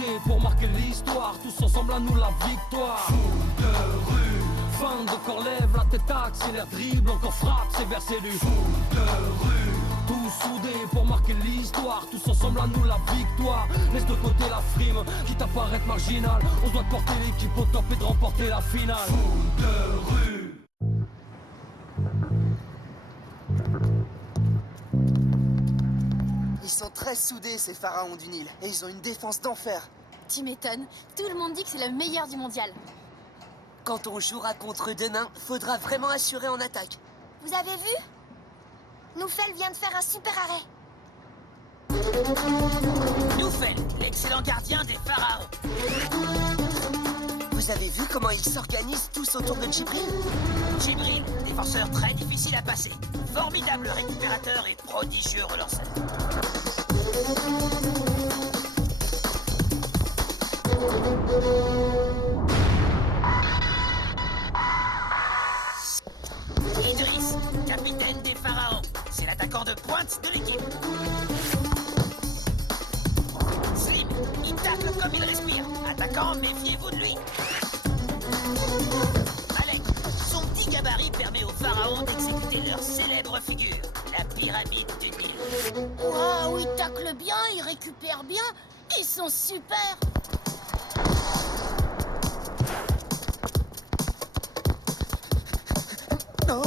soudés pour marquer l'histoire, tous ensemble à nous la victoire. Foule de rue, fin de corps lève, la tête accélère, dribble, encore frappe, c'est versé du foule de rue. Tous soudés pour marquer l'histoire, tous ensemble à nous la victoire. Laisse de côté la frime, quitte à paraître marginal. On doit porter l'équipe au top et de remporter la finale. Foule de rue. Ils sont très soudés, ces pharaons du Nil, et ils ont une défense d'enfer. Tu m'étonnes, tout le monde dit que c'est le meilleur du mondial. Quand on jouera contre eux demain, faudra vraiment assurer en attaque. Vous avez vu? Noufel vient de faire un super arrêt. Noufel, l'excellent gardien des pharaons. Vous avez vu comment ils s'organisent tous autour de Djibril? Djibril, défenseur très difficile à passer. Formidable récupérateur et prodigieux relanceur. Idriss, capitaine des pharaons. C'est l'attaquant de pointe de l'équipe. Slim, il tacle comme il respire. Attaquant, méfiez-vous de lui. Malek, son petit gabarit permet aux pharaons d'exécuter leur célèbre figure, la pyramide du Nil. Waouh, ils taclent bien, ils récupèrent bien. Ils sont super. Non.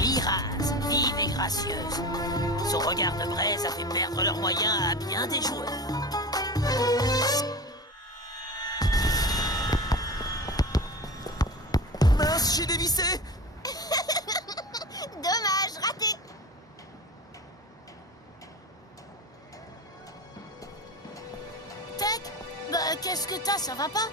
Liraz, vive et gracieuse. Son regard de braise a fait perdre leurs moyens à bien des joueurs. Mince, j'ai dévissé. Dommage, raté. Tech, bah qu'est-ce que t'as, ça va pas?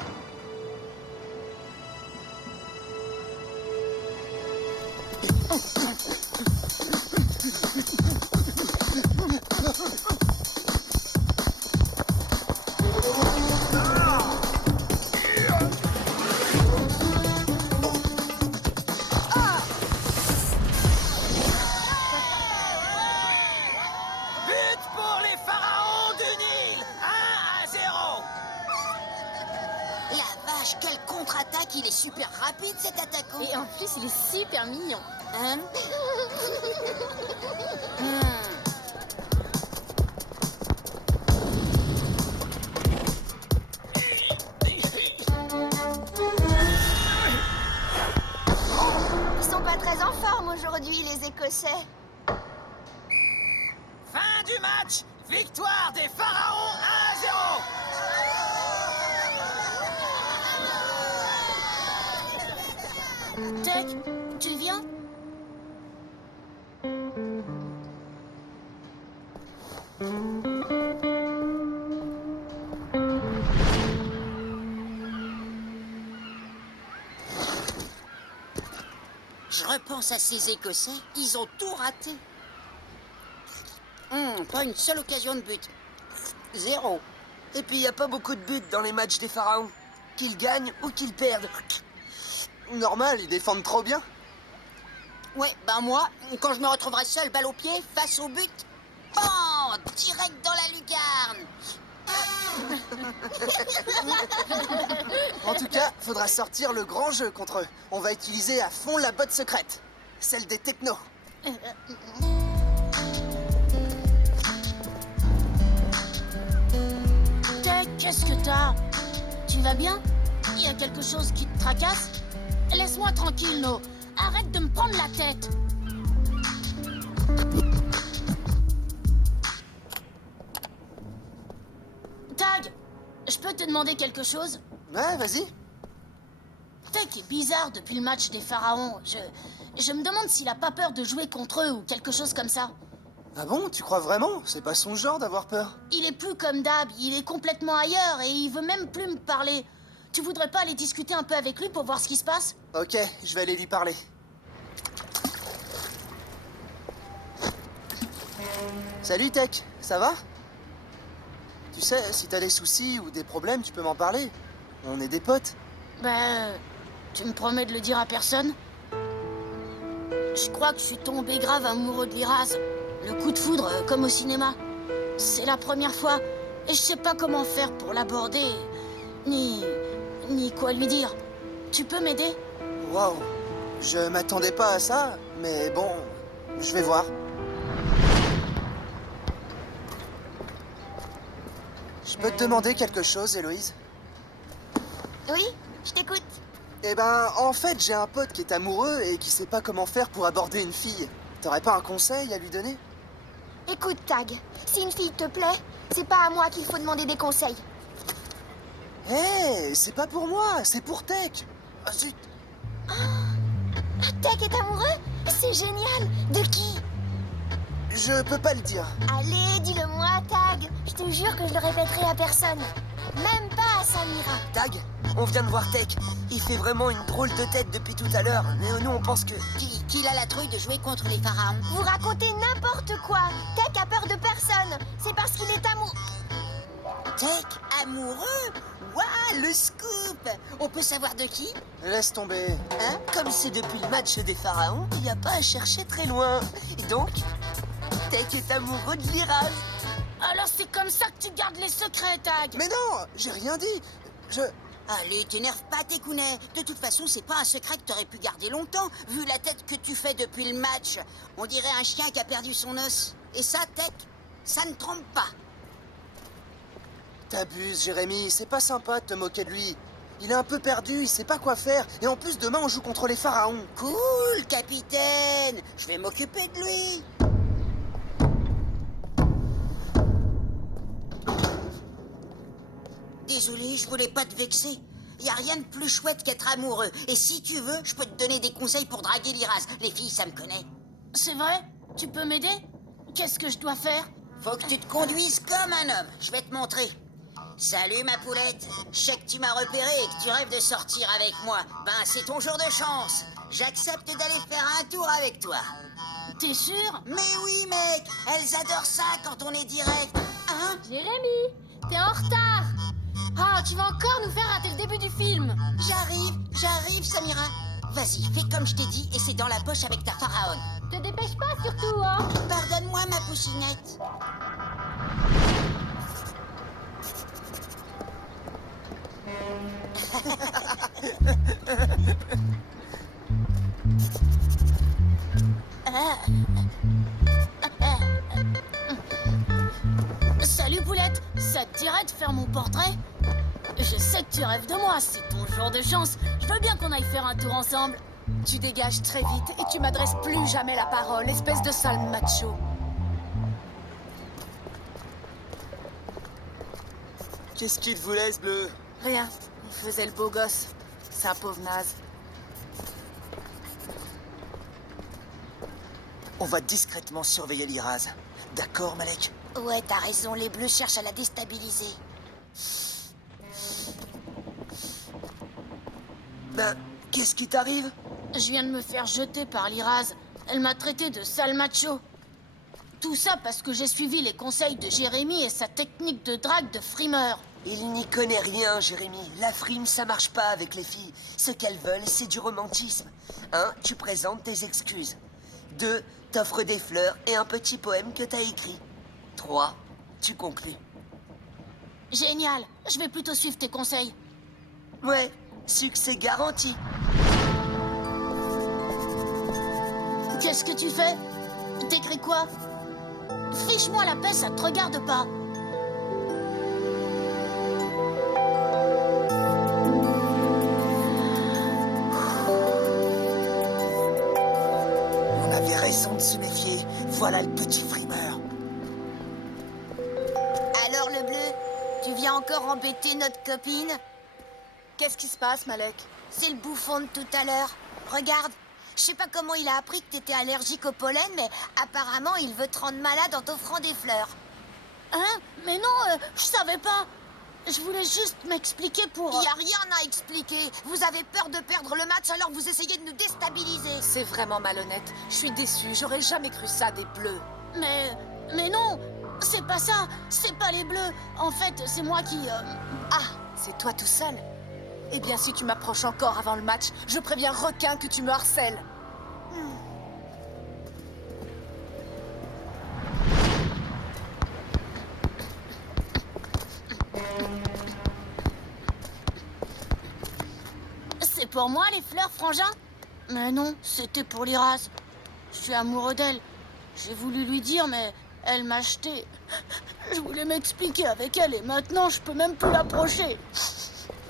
But pour les pharaons du Nil, 1-0. La vache, quelle contre-attaque. Il est super rapide, cet attaquant. Et en plus, il est super mignon. Hein? Ils sont pas très en forme aujourd'hui, les Écossais. Fin du match, victoire des pharaons 1-0. Tech, tu viens? Je repense à ces Écossais, ils ont tout raté. Pas une seule occasion de but. 0. Et puis, il n'y a pas beaucoup de buts dans les matchs des pharaons. Qu'ils gagnent ou qu'ils perdent. Normal, ils défendent trop bien. Ouais, ben moi, quand je me retrouverai seul, balle au pied, face au but, oh, direct dans la lucarne. En tout cas, faudra sortir le grand jeu contre eux. On va utiliser à fond la botte secrète. Celle des technos. Tech, qu'est-ce que t'as? Tu vas bien? Il y a quelque chose qui te tracasse? Laisse-moi tranquille, No. Arrête de me prendre la tête. Tag, je peux te demander quelque chose? Ouais, vas-y. Tech est bizarre depuis le match des pharaons. Je me demande s'il a pas peur de jouer contre eux ou quelque chose comme ça. Ah bon, tu crois vraiment? C'est pas son genre d'avoir peur. Il est plus comme d'hab, il est complètement ailleurs et il veut même plus me parler. Tu voudrais pas aller discuter un peu avec lui pour voir ce qui se passe? Ok, je vais aller lui parler. Salut Tech, ça va? Tu sais, si t'as des soucis ou des problèmes, tu peux m'en parler. On est des potes. Ben, tu me promets de le dire à personne? Je crois que je suis tombé grave amoureux de Liraz. Le coup de foudre, comme au cinéma. C'est la première fois. et je sais pas comment faire pour l'aborder, ni quoi lui dire. Tu peux m'aider? Waouh, je m'attendais pas à ça, mais bon, je vais voir. Je peux te demander quelque chose, Héloïse? Oui, je t'écoute. Eh ben, en fait, j'ai un pote qui est amoureux et qui sait pas comment faire pour aborder une fille. T'aurais pas un conseil à lui donner? Écoute, Tag, si une fille te plaît, c'est pas à moi qu'il faut demander des conseils. Hé, c'est pas pour moi, c'est pour Tech. Ah, zut. Tag est amoureux? C'est génial. De qui? Je peux pas le dire. Allez, dis-le-moi, Tag. Je te jure que je le répéterai à personne. Même pas à Samira. Tag, on vient de voir Tech. Il fait vraiment une drôle de tête depuis tout à l'heure. Mais nous, on pense que... Qu'il a la trouille de jouer contre les pharaons. Vous racontez n'importe quoi. Tag a peur de personne. C'est parce qu'il est amoureux. Tech amoureux? Waouh, le scoop! On peut savoir de qui? Laisse tomber. Hein, comme c'est depuis le match des pharaons, il n'y a pas à chercher très loin. Et donc, Tech est amoureux de Liraz. Alors c'est comme ça que tu gardes les secrets, Tag. Mais non, j'ai rien dit. Allez, t'énerve pas, Tekounet. De toute façon, c'est pas un secret que t'aurais pu garder longtemps, vu la tête que tu fais depuis le match. On dirait un chien qui a perdu son os. Et ça, Tech, ça ne trompe pas. T'abuses, Jérémy, c'est pas sympa de te moquer de lui. Il est un peu perdu, il sait pas quoi faire. Et en plus, demain, on joue contre les pharaons. Cool, capitaine. Je vais m'occuper de lui. Désolé, je voulais pas te vexer. Y a rien de plus chouette qu'être amoureux. Et si tu veux, je peux te donner des conseils pour draguer Liraz. Les filles, ça me connaît. C'est vrai? Tu peux m'aider? Qu'est-ce que je dois faire? Faut que tu te conduises comme un homme. Je vais te montrer. Salut, ma poulette. Je sais que tu m'as repéré et que tu rêves de sortir avec moi. Ben, c'est ton jour de chance. J'accepte d'aller faire un tour avec toi. T'es sûr? Mais oui, mec. Elles adorent ça quand on est direct. Hein? Jérémy, t'es en retard. Ah, tu vas encore nous faire rater le début du film. J'arrive, Samira. Vas-y, fais comme je t'ai dit et c'est dans la poche avec ta pharaone. Te dépêche pas surtout, hein. Pardonne-moi, ma poucinette. Salut, Poulette. Ça te dirait de faire mon portrait? Je sais que tu rêves de moi, c'est ton jour de chance. Je veux bien qu'on aille faire un tour ensemble. Tu dégages très vite et tu m'adresses plus jamais la parole, espèce de sale macho. Qu'est-ce qu'il vous laisse, Bleu? Rien, il faisait le beau gosse. C'est un pauvre naze. On va discrètement surveiller Liraz. D'accord, Malek? Ouais, t'as raison, les bleus cherchent à la déstabiliser. Ben, qu'est-ce qui t'arrive? Je viens de me faire jeter par Liraz. Elle m'a traité de sale macho. Tout ça parce que j'ai suivi les conseils de Jérémy et sa technique de drague de frimeur. Il n'y connaît rien, Jérémy. La frime, ça marche pas avec les filles. Ce qu'elles veulent, c'est du romantisme. 1, tu présentes tes excuses. 2, t'offres des fleurs et un petit poème que t'as écrit. 3, tu conclus. Génial, je vais plutôt suivre tes conseils. Ouais, succès garanti. Qu'est-ce que tu fais? T'écris quoi? Fiche-moi la paix, ça te regarde pas. On avait raison de se méfier. Voilà le petit frimeur. Alors, le bleu, tu viens encore embêter notre copine? Qu'est-ce qui se passe, Malek? C'est le bouffon de tout à l'heure. Regarde, je sais pas comment il a appris que t'étais allergique au pollen, mais apparemment, il veut te rendre malade en t'offrant des fleurs. Hein? Mais non, je savais pas. Je voulais juste m'expliquer pour... Il y a rien à expliquer. Vous avez peur de perdre le match, alors vous essayez de nous déstabiliser. C'est vraiment malhonnête. Je suis déçue, j'aurais jamais cru ça des bleus. Mais non, c'est pas ça. C'est pas les bleus. En fait, c'est moi qui... Ah, c'est toi tout seul? Eh bien, si tu m'approches encore avant le match, je préviens Requin que tu me harcèles. pour moi, les fleurs, frangin? Mais non, c'était pour Liraz. Je suis amoureux d'elle. J'ai voulu lui dire, mais elle m'a jeté. Je voulais m'expliquer avec elle et maintenant, je peux même plus l'approcher.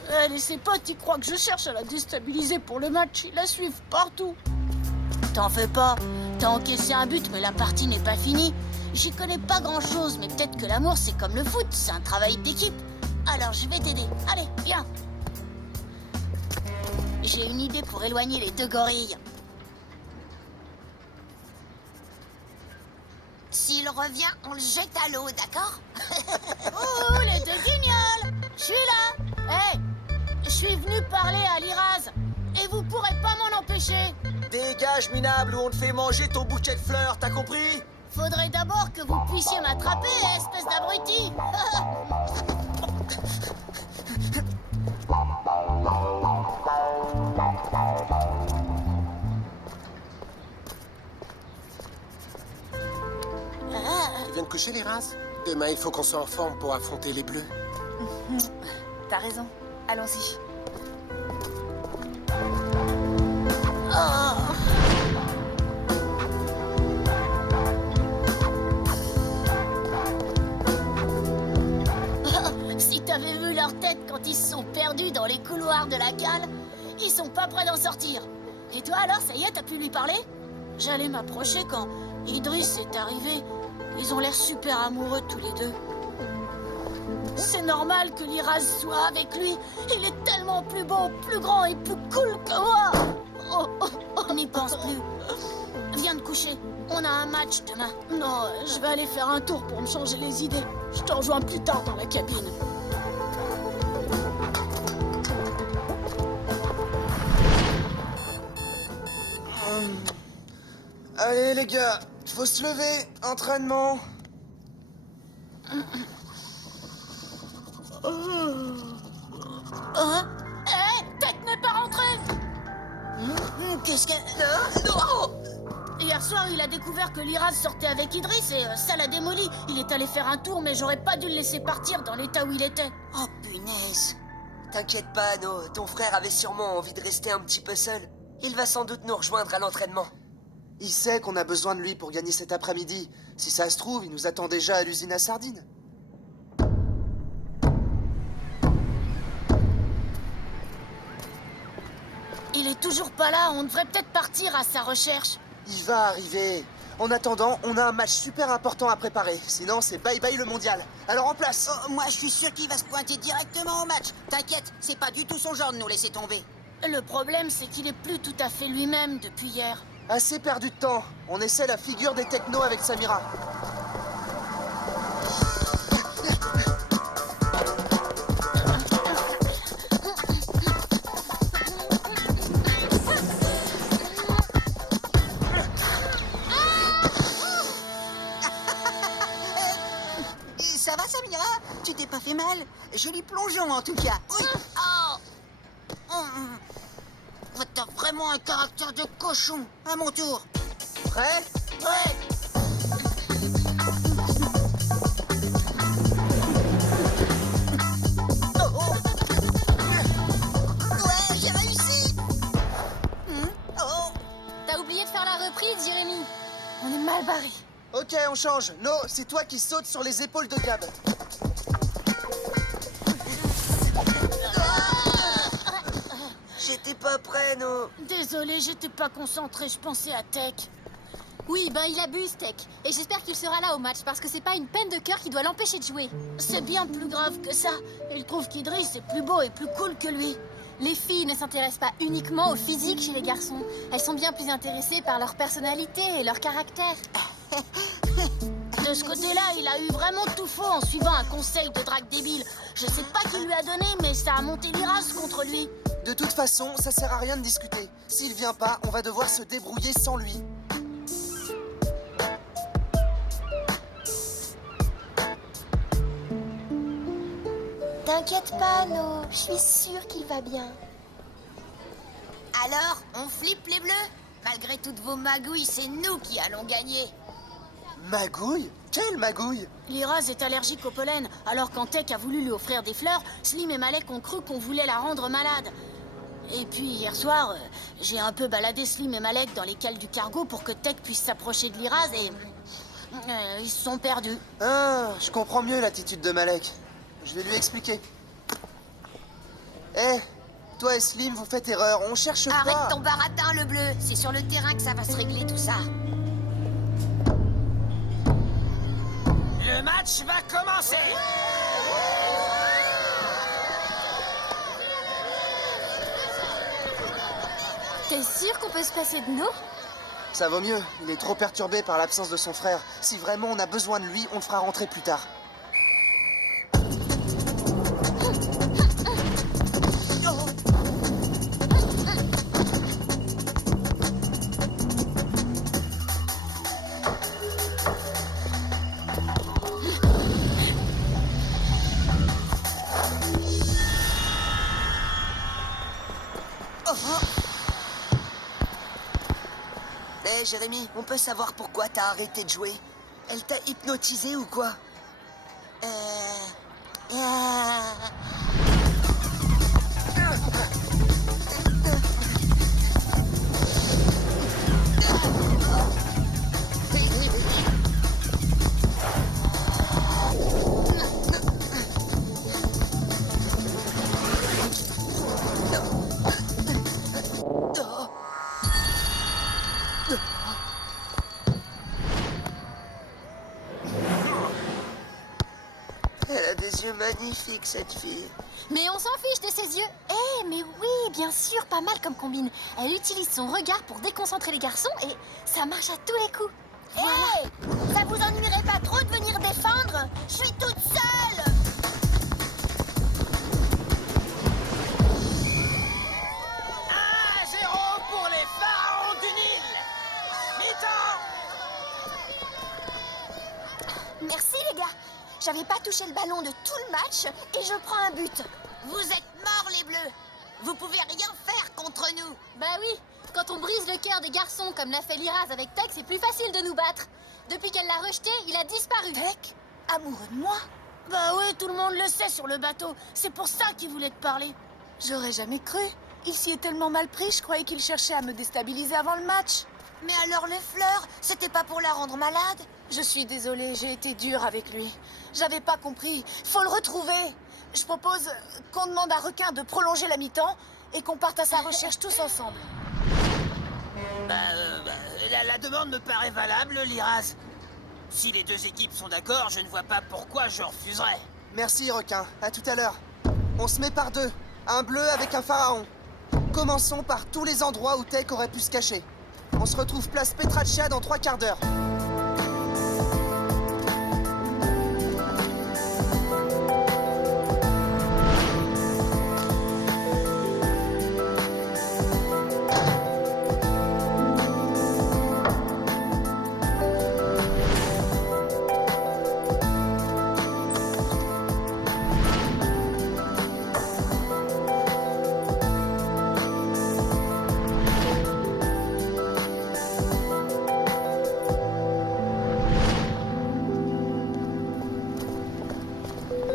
Elle et ses potes, ils croient que je cherche à la déstabiliser pour le match. Ils la suivent partout. T'en fais pas. T'as encaissé un but, mais la partie n'est pas finie. J'y connais pas grand-chose, mais peut-être que l'amour, c'est comme le foot. C'est un travail d'équipe. Alors, je vais t'aider. Allez, viens. J'ai une idée pour éloigner les deux gorilles. S'il revient, on le jette à l'eau, d'accord? Oh, les deux guignols! Je suis là! Hey! Je suis venu parler à Liraz. Et vous pourrez pas m'en empêcher. Dégage, minable, ou on te fait manger ton bouquet de fleurs, t'as compris? Faudrait d'abord que vous puissiez m'attraper, espèce d'abruti. Tu viens de coucher, Liraz? Demain, il faut qu'on soit en forme pour affronter les Bleus. T'as raison. Allons-y. Si t'avais vu leur tête quand ils se sont perdus dans les couloirs de la cale, ils sont pas prêts d'en sortir. Et toi alors, ça y est, t'as pu lui parler? J'allais m'approcher quand Idriss est arrivé. Ils ont l'air super amoureux tous les deux. C'est normal que Liraz soit avec lui. Il est tellement plus beau, plus grand et plus cool que moi. On n'y pense plus. Viens te coucher. On a un match demain. Non, je vais aller faire un tour pour me changer les idées. Je te rejoins plus tard dans la cabine. Allez les gars, faut se lever, entraînement. Hein? Hé, Tech n'est pas rentré. Qu'est-ce que... Hier soir, il a découvert que Liraz sortait avec Idriss et ça l'a démoli. Il est allé faire un tour, mais j'aurais pas dû le laisser partir dans l'état où il était. Oh, punaise. T'inquiète pas, Anno. Ton frère avait sûrement envie de rester un petit peu seul. Il va sans doute nous rejoindre à l'entraînement. Il sait qu'on a besoin de lui pour gagner cet après-midi. Si ça se trouve, il nous attend déjà à l'usine à sardines. Il est toujours pas là, on devrait peut-être partir à sa recherche. Il va arriver. En attendant, on a un match super important à préparer. Sinon, c'est bye-bye le mondial. Alors en place. Oh, moi, je suis sûr qu'il va se pointer directement au match. T'inquiète, c'est pas du tout son genre de nous laisser tomber. Le problème, c'est qu'il est plus tout à fait lui-même depuis hier. Assez perdu de temps. On essaie la figure des technos avec Samira. Ça va, Samira? Tu t'es pas fait mal? Joli plongeon, en tout cas. Oui. T'as vraiment un caractère de cochon. À mon tour. Prêt? Ouais. Ouais, j'ai réussi. T'as oublié de faire la reprise, Jérémy. On est mal barré. Ok, on change. No, c'est toi qui sautes sur les épaules de Gab. J'étais pas prêt, No. Désolée, j'étais pas concentrée, je pensais à Tech. Oui, ben il abuse, Tech. Et j'espère qu'il sera là au match, parce que c'est pas une peine de cœur qui doit l'empêcher de jouer. C'est bien plus grave que ça. Il trouve qu'Idriss est plus beau et plus cool que lui. Les filles ne s'intéressent pas uniquement au physique chez les garçons. Elles sont bien plus intéressées par leur personnalité et leur caractère. De ce côté-là, il a eu vraiment tout faux en suivant un conseil de drague débile. Je sais pas qui lui a donné, mais ça a monté Liraz contre lui. De toute façon, ça sert à rien de discuter. S'il vient pas, on va devoir se débrouiller sans lui. T'inquiète pas, No. Je suis sûre qu'il va bien. Alors, on flippe les bleus? Malgré toutes vos magouilles, c'est nous qui allons gagner. Magouille? Quelle magouille? Liraz est allergique au pollen, alors quand Tech a voulu lui offrir des fleurs, Slim et Malek ont cru qu'on voulait la rendre malade. Et puis hier soir, j'ai un peu baladé Slim et Malek dans les cales du cargo pour que Tech puisse s'approcher de Liraz et... ils se sont perdus. Ah, je comprends mieux l'attitude de Malek. Je vais lui expliquer. Eh, toi et Slim, vous faites erreur, on cherche pas... Arrête ton baratin, le bleu. C'est sur le terrain que ça va se régler tout ça. Le match va commencer. T'es sûr qu'on peut se passer de nous? Ça vaut mieux, il est trop perturbé par l'absence de son frère. Si vraiment on a besoin de lui, on le fera rentrer plus tard. Hé, Jérémy, on peut savoir pourquoi t'as arrêté de jouer? Elle t'a hypnotisé ou quoi? Elle a des yeux magnifiques, cette fille. Mais on s'en fiche de ses yeux. Eh, mais oui, bien sûr, pas mal comme combine. Elle utilise son regard pour déconcentrer les garçons et ça marche à tous les coups. Hé, ça vous ennuierait pas trop de venir défendre? Je suis toute seule. Un 0 pour les pharaons du Nil. Mi-temps. Merci les gars. J'avais pas touché le ballon de tout le match et je prends un but. Vous êtes morts, les bleus. Vous pouvez rien faire contre nous. Bah oui, quand on brise le cœur des garçons comme l'a fait Liraz avec Tech, c'est plus facile de nous battre. Depuis qu'elle l'a rejeté, il a disparu. Tech? Amoureux de moi? Bah oui, tout le monde le sait sur le bateau. C'est pour ça qu'il voulait te parler. J'aurais jamais cru. Il s'y est tellement mal pris, je croyais qu'il cherchait à me déstabiliser avant le match. Mais alors les fleurs, c'était pas pour la rendre malade? Je suis désolée, j'ai été dure avec lui. J'avais pas compris. Faut le retrouver. Je propose qu'on demande à Requin de prolonger la mi-temps et qu'on parte à sa recherche tous ensemble. La demande me paraît valable, Liraz. Si les deux équipes sont d'accord, je ne vois pas pourquoi je refuserais. Merci, Requin. À tout à l'heure. On se met par deux. Un bleu avec un pharaon. Commençons par tous les endroits où Tech aurait pu se cacher. On se retrouve place Petraccia dans 3 quarts d'heure.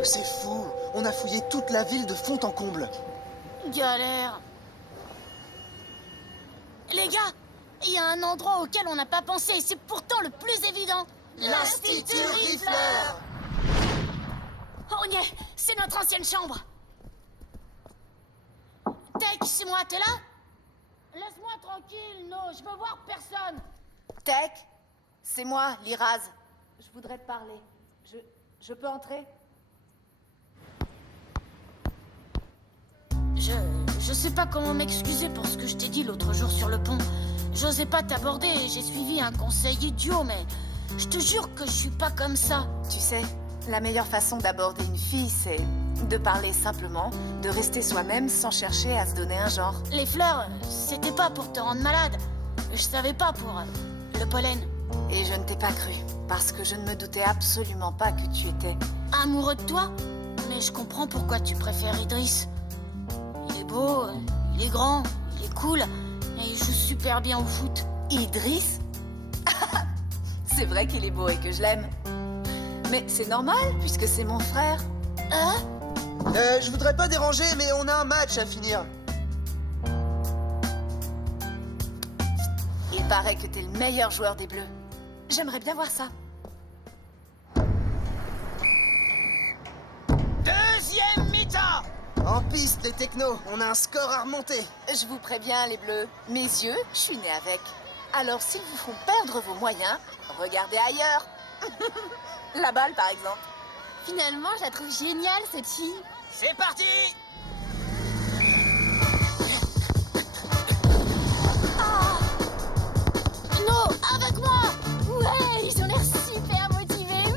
C'est fou. On a fouillé toute la ville de fond en comble. Galère. Les gars, il y a un endroit auquel on n'a pas pensé, et c'est pourtant le plus évident. L'Institut Riffler. On y est, c'est notre ancienne chambre. Tech, c'est moi, t'es là? Laisse-moi tranquille, no, je veux voir personne. Tech, c'est moi, Liraz. Je voudrais te parler. Je peux entrer? Je sais pas comment m'excuser pour ce que je t'ai dit l'autre jour sur le pont. J'osais pas t'aborder et j'ai suivi un conseil idiot, mais je te jure que je suis pas comme ça. Tu sais, la meilleure façon d'aborder une fille, c'est de parler simplement, de rester soi-même sans chercher à se donner un genre. Les fleurs, c'était pas pour te rendre malade. Je savais pas pour le pollen. Et je ne t'ai pas cru, parce que je ne me doutais absolument pas que tu étais... Amoureux de toi? Mais je comprends pourquoi tu préfères Idriss. Il est beau, il est grand, il est cool, et il joue super bien au foot. Idriss? C'est vrai qu'il est beau et que je l'aime. Mais c'est normal, puisque c'est mon frère. Hein? Je voudrais pas déranger, mais on a un match à finir. Paraît que t'es le meilleur joueur des Bleus. J'aimerais bien voir ça. Deuxième mi-temps. En piste, les technos, on a un score à remonter. Je vous préviens, les Bleus, mes yeux, je suis née avec. Alors, s'ils vous font perdre vos moyens, regardez ailleurs. La balle, par exemple. Finalement, je la trouve géniale, cette fille. C'est parti. Non, avec moi. Ouais, ils ont l'air super motivés.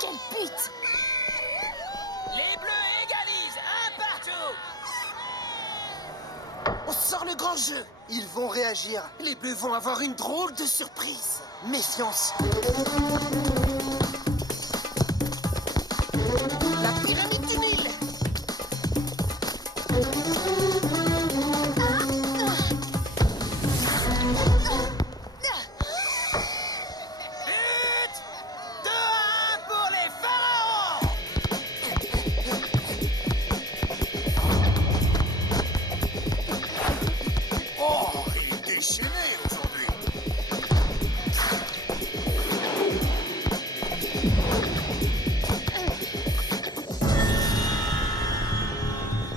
Quel but. Les Bleus égalisent, un partout. On sort le grand jeu. Ils vont réagir. Les Bleus vont avoir une drôle de surprise. Méfiance. La pyramide du Nil. But 2-1 pour les Pharaons. Oh, il est déchaîné aujourd'hui.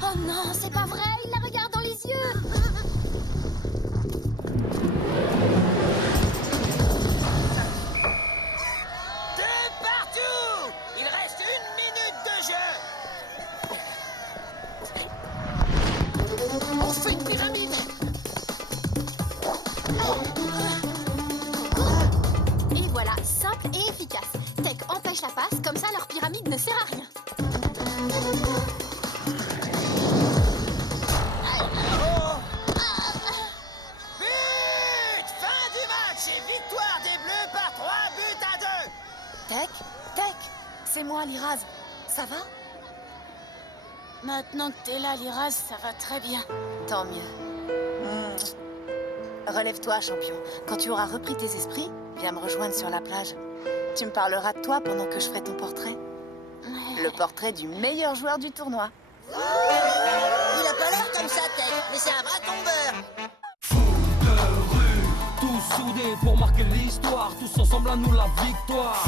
Oh non, c'est pas vrai, il la regarde dans les yeux. Deux partout. Il reste 1 minute de jeu. On fait une pyramide. Et voilà, simple et efficace. Tech empêche la passe, comme ça leur pyramide ne sert à rien. But. Fin du match et victoire des Bleus par 3-2. Tech, c'est moi, Liraz. Ça va? Maintenant que t'es là, Liraz, ça va très bien. Tant mieux. Relève-toi, champion. Quand tu auras repris tes esprits, viens me rejoindre sur la plage. Tu me parleras de toi pendant que je ferai ton portrait. Le portrait du meilleur joueur du tournoi. Il a pas l'air comme ça, Tech, mais c'est un vrai tombeur. Tous soudés pour marquer l'histoire, tous ensemble à nous la victoire.